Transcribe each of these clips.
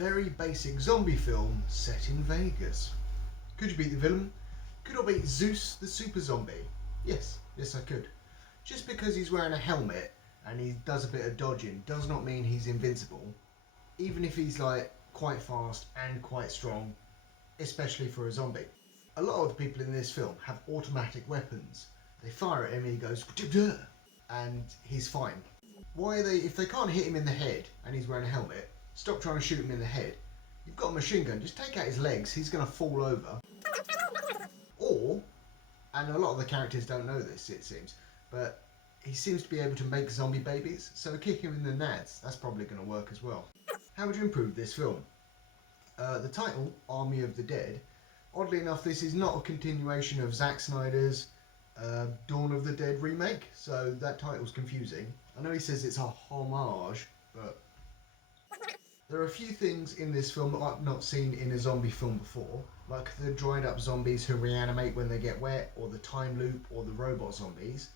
very basic zombie film set in Vegas. Could you beat the villain? Could I beat Zeus the super zombie? Yes I could. Just because he's wearing a helmet and he does a bit of dodging does not mean he's invincible, even if he's like quite fast and quite strong, especially for a zombie. A lot of the people in this film have automatic weapons. They fire at him and he goes and he's fine. Why are they, if they can't hit him in the head and he's wearing a helmet, stop trying to shoot him in the head. You've got a machine gun, just take out his legs, he's going to fall over. Or, and a lot of the characters don't know this it seems, but he seems to be able to make zombie babies, so kick him in the nads, that's probably going to work as well. How would you improve this film? The title, Army of the Dead, oddly enough this is not a continuation of Zack Snyder's Dawn of the Dead remake, so that title's confusing. I know he says it's a homage, but there are a few things in this film that I've not seen in a zombie film before, like the dried up zombies who reanimate when they get wet, or the time loop, or the robot zombies.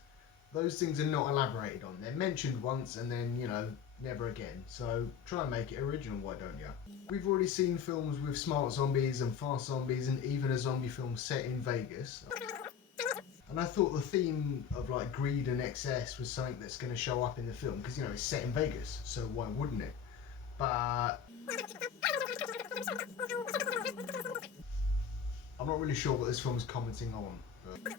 Those things are not elaborated on. They're mentioned once and then, never again. So try and make it original, why don't you? We've already seen films with smart zombies and fast zombies and even a zombie film set in Vegas. And I thought the theme of like greed and excess was something that's going to show up in the film because it's set in Vegas, so why wouldn't it? But I'm not really sure what this film's commenting on. But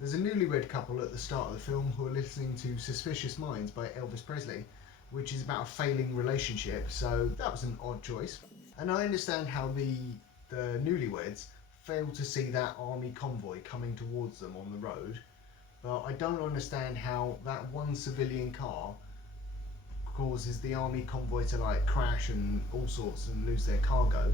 there's a newlywed couple at the start of the film who are listening to Suspicious Minds by Elvis Presley, which is about a failing relationship, so that was an odd choice. And I understand how the newlyweds failed to see that army convoy coming towards them on the road, but I don't understand how that one civilian car causes the army convoy to like crash and all sorts and lose their cargo.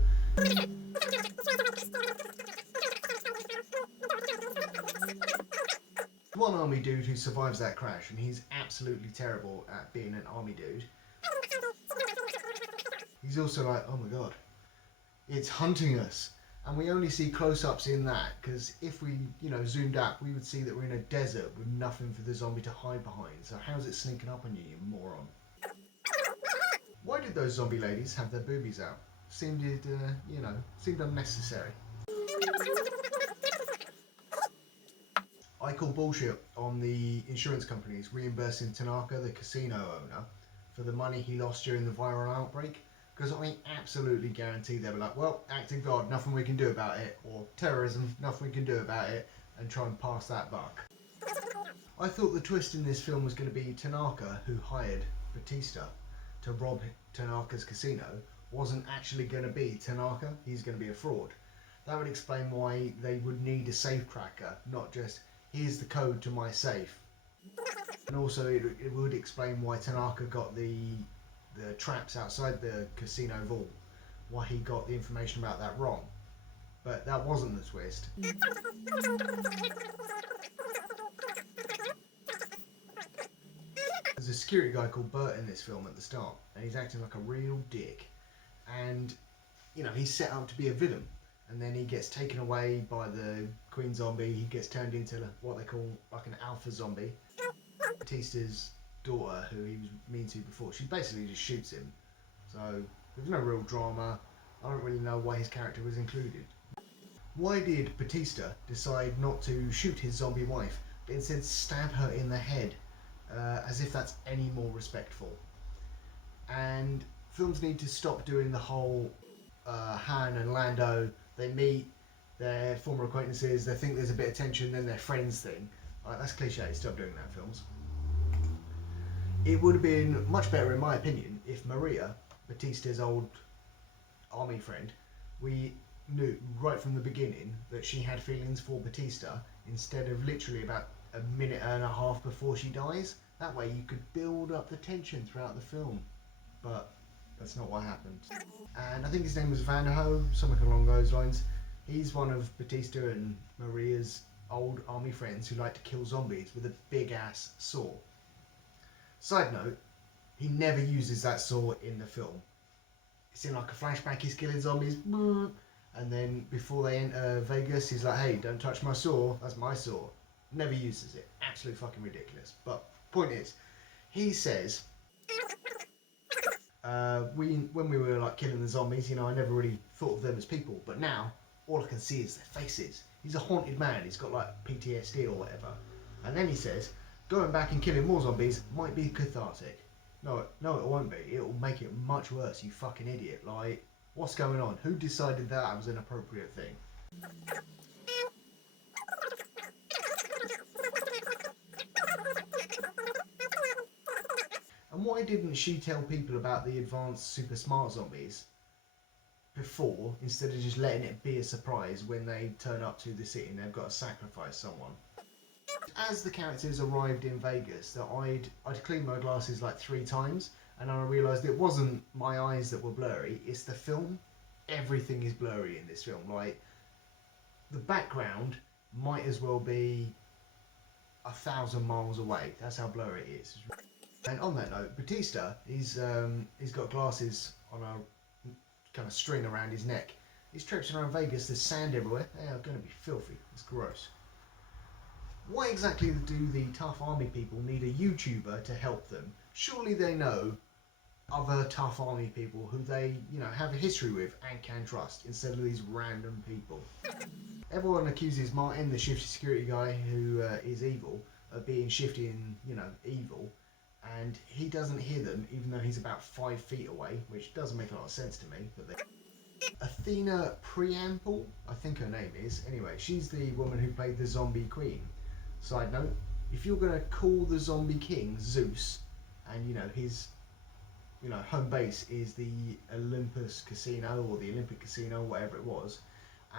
One army dude who survives that crash, and he's absolutely terrible at being an army dude. He's also like, oh my god, it's hunting us. And we only see close-ups in that, because if we, zoomed out, we would see that we're in a desert with nothing for the zombie to hide behind. So how's it sneaking up on you, you moron? Why did those zombie ladies have their boobies out? Seemed unnecessary. I call bullshit on the insurance companies reimbursing Tanaka, the casino owner, for the money he lost during the viral outbreak. Because I absolutely guarantee they were like, well, act of God, nothing we can do about it, or terrorism, nothing we can do about it, and try and pass that buck. I thought the twist in this film was going to be Tanaka, who hired Batista to rob Tanaka's casino, wasn't actually going to be Tanaka, he's going to be a fraud. That would explain why they would need a safe cracker, not just, here's the code to my safe. And also it would explain why Tanaka got the traps outside the casino vault, why he got the information about that wrong. But that wasn't the twist. There's a security guy called Bert in this film at the start, and he's acting like a real dick. And, he's set up to be a villain. And then he gets taken away by the Queen Zombie, he gets turned into what they call like an alpha zombie. Batista's daughter, who he was mean to before, she basically just shoots him. So there's no real drama. I don't really know why his character was included. Why did Batista decide not to shoot his zombie wife, but instead stab her in the head, as if that's any more respectful? And films need to stop doing the whole Han and Lando, they meet, they're former acquaintances, they think there's a bit of tension, then they're friends thing. That's cliche, stop doing that, films. It would have been much better, in my opinion, if Maria, Batista's old army friend, we knew right from the beginning that she had feelings for Batista, instead of literally about a minute and a half before she dies. That way you could build up the tension throughout the film. But that's not what happened. And I think his name was Vanderho, something along those lines. He's one of Batista and Maria's old army friends who like to kill zombies with a big ass saw. Side note, he never uses that saw in the film. It's in like a flashback, he's killing zombies, and then before they enter Vegas, he's like, hey, don't touch my saw, that's my saw. Never uses it. Absolutely fucking ridiculous. But point is, he says, When we were like killing the zombies, I never really thought of them as people, but now all I can see is their faces. He's a haunted man. He's got like PTSD or whatever, and then he says, going back and killing more zombies might be cathartic. No, no, it won't be. It'll make it much worse. You fucking idiot! Like, what's going on? Who decided that was an appropriate thing? And why didn't she tell people about the advanced super smart zombies before, instead of just letting it be a surprise when they turn up to the city and they've got to sacrifice someone? As the characters arrived in Vegas, that I'd cleaned my glasses like 3 times, and I realised it wasn't my eyes that were blurry, it's the film. Everything is blurry in this film. Like, the background might as well be 1,000 miles away. That's how blurry it is. And on that note, Batista, he's got glasses on a kind of string around his neck. He's traipsing around Vegas, there's sand everywhere. They are going to be filthy. It's gross. Why exactly do the tough army people need a YouTuber to help them? Surely they know other tough army people who they, have a history with and can trust, instead of these random people. Everyone accuses Martin, the shifty security guy who is evil, of being shifty and, evil. And he doesn't hear them, even though he's about 5 feet away, which doesn't make a lot of sense to me. But Athena Preample, I think her name is. Anyway, she's the woman who played the zombie queen. Side note, if you're going to call the zombie king Zeus, and his home base is the Olympus Casino or the Olympic Casino, whatever it was,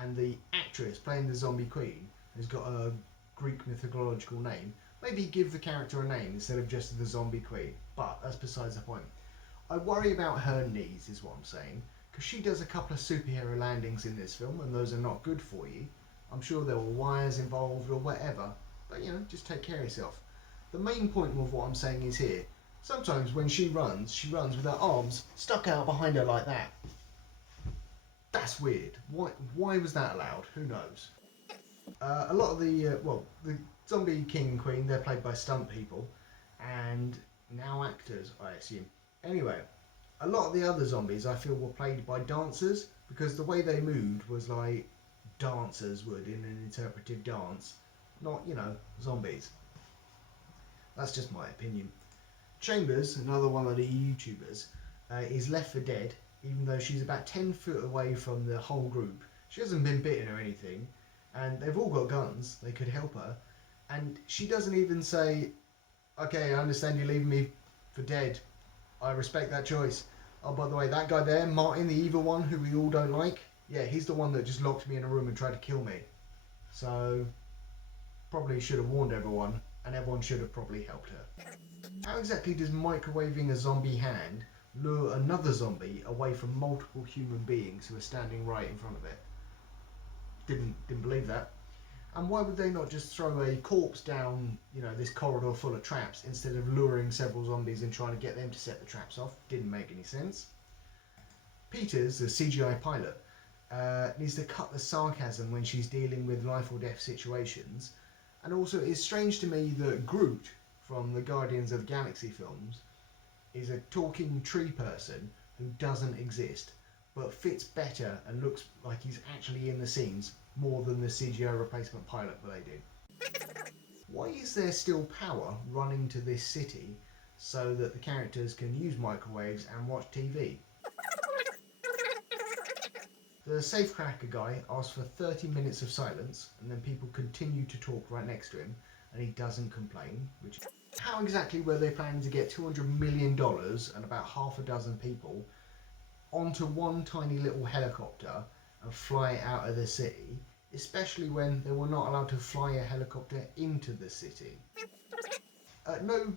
and the actress playing the zombie queen has got a Greek mythological name, maybe give the character a name instead of just the zombie queen. But that's besides the point. I worry about her knees, is what I'm saying, because she does a couple of superhero landings in this film, and those are not good for you. I'm sure there were wires involved or whatever, but just take care of yourself. The main point of what I'm saying is here, sometimes when she runs with her arms stuck out behind her like that. That's weird. Why was that allowed? Who knows? A lot of the zombie king and queen, they're played by stunt people, and now actors, I assume. Anyway, a lot of the other zombies I feel were played by dancers, because the way they moved was like dancers would in an interpretive dance, not, zombies. That's just my opinion. Chambers, another one of the YouTubers, is left for dead, even though she's about 10 foot away from the whole group. She hasn't been bitten or anything, and they've all got guns, they could help her, and she doesn't even say, okay, I understand you're leaving me for dead, I respect that choice. Oh, by the way, that guy there, Martin, the evil one, who we all don't like, yeah, he's the one that just locked me in a room and tried to kill me. So, probably should have warned everyone, and everyone should have probably helped her. How exactly does microwaving a zombie hand lure another zombie away from multiple human beings who are standing right in front of it? Didn't believe that. And why would they not just throw a corpse down, this corridor full of traps, instead of luring several zombies and trying to get them to set the traps off? Didn't make any sense. Peters, the CGI pilot, needs to cut the sarcasm when she's dealing with life or death situations. And also, it's strange to me that Groot, from the Guardians of the Galaxy films, is a talking tree person who doesn't exist, but fits better and looks like he's actually in the scenes more than the CGI replacement pilot that they did. Why is there still power running to this city so that the characters can use microwaves and watch TV? The safecracker guy asks for 30 minutes of silence, and then people continue to talk right next to him, and he doesn't complain. How exactly were they planning to get $200 million and about half a dozen people onto one tiny little helicopter and fly it out of the city, especially when they were not allowed to fly a helicopter into the city? At no,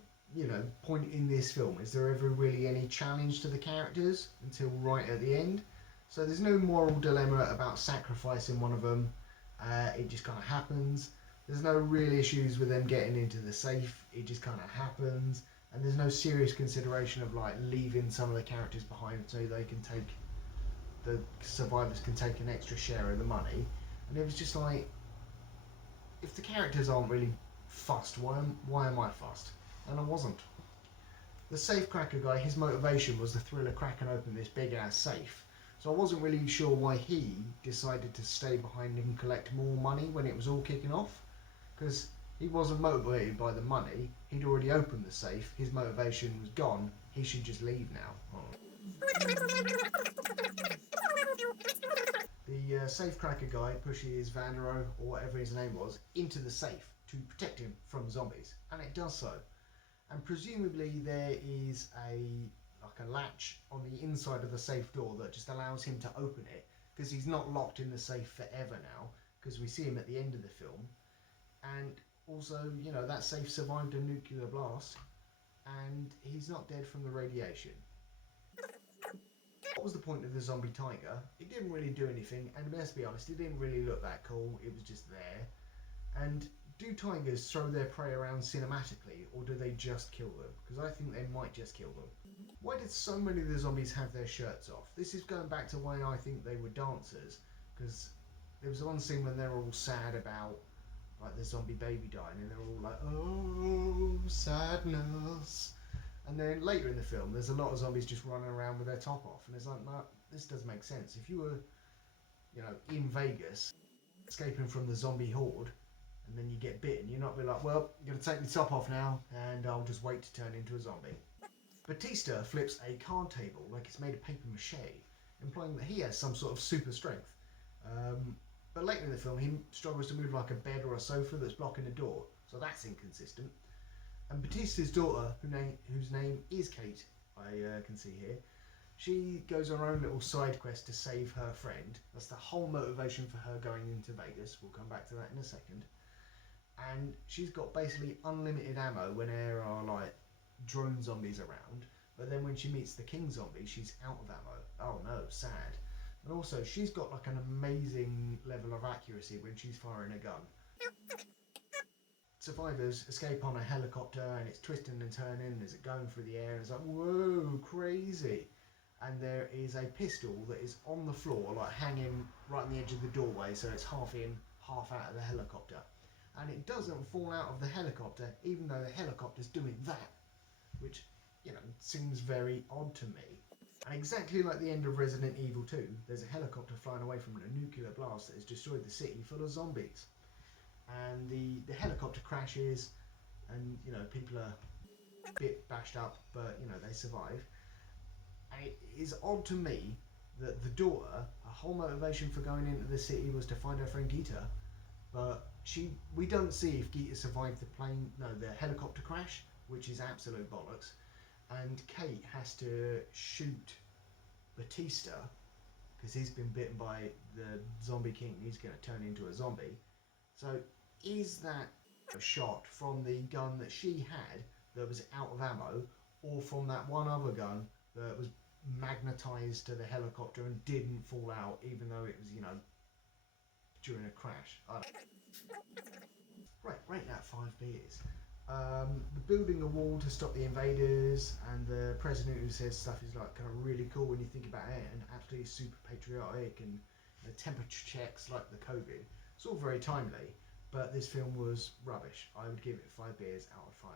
point in this film is there ever really any challenge to the characters until right at the end. So there's no moral dilemma about sacrificing one of them. It just kind of happens. There's no real issues with them getting into the safe. It just kind of happens. And there's no serious consideration of like leaving some of the characters behind so they can take, the survivors can take an extra share of the money. And it was just like, if the characters aren't really fussed, why am I fussed? And I wasn't. The safecracker guy, his motivation was the thrill of cracking open this big ass safe. So I wasn't really sure why he decided to stay behind and collect more money when it was all kicking off. Because he wasn't motivated by the money. He'd already opened the safe. His motivation was gone. He should just leave now. The safecracker guy pushes Vandero, or whatever his name was, into the safe to protect him from zombies. And it does so. And presumably there is like a latch on the inside of the safe door that just allows him to open it, because he's not locked in the safe forever now, because we see him at the end of the film. And also, you know, that safe survived a nuclear blast, and he's not dead from the radiation. What was the point of the zombie tiger? It didn't really do anything, and let's be honest, it didn't really look that cool. It was just there. And do tigers throw their prey around cinematically, or do they just kill them? Because I think they might just kill them. Why did so many of the zombies have their shirts off? This is going back to when I think they were dancers, because there was one scene when they're all sad about like the zombie baby dying, and they're all like, oh, sadness. And then later in the film, there's a lot of zombies just running around with their top off, and it's like, no, this doesn't make sense. If you were, you know, in Vegas, escaping from the zombie horde, and then you get bitten, you're not be like, well, I'm going to take the top off now, and I'll just wait to turn into a zombie. Batista flips a card table like it's made of paper mache, implying that he has some sort of super strength. But later in the film, he struggles to move like a bed or a sofa that's blocking a door, so that's inconsistent. And Batista's daughter, whose name is Kate, I can see here, she goes on her own little side quest to save her friend. That's the whole motivation for her going into Vegas. We'll come back to that in a second. And she's got basically unlimited ammo when there are like drone zombies around. But then when she meets the king zombie, she's out of ammo. Oh no, sad. And also, she's got like an amazing level of accuracy when she's firing a gun. Survivors escape on a helicopter, and it's twisting and turning as it's going through the air, and it's like, whoa, crazy. And there is a pistol that is on the floor, like hanging right on the edge of the doorway, so it's half in, half out of the helicopter. And it doesn't fall out of the helicopter, even though the helicopter's doing that, which, you know, seems very odd to me. And exactly like the end of Resident Evil 2, there's a helicopter flying away from a nuclear blast that has destroyed the city full of zombies. And the helicopter crashes, and, you know, people are a bit bashed up, but, you know, they survive. And it is odd to me that the daughter, her whole motivation for going into the city was to find her friend Geeta, but we don't see if Geeta survived the helicopter crash, which is absolute bollocks. And Kate has to shoot Batista because he's been bitten by the zombie king. He's going to turn into a zombie. So is that a shot from the gun that she had that was out of ammo, or from that one other gun that was magnetized to the helicopter and didn't fall out, even though it was, you know, during a crash? I don't know. Right, rate that 5 beers. The building a wall to stop the invaders, and the president who says stuff is like kind of really cool when you think about it, and absolutely super patriotic, and the temperature checks like the COVID. It's all very timely, but this film was rubbish. I would give it 5 beers out of 5.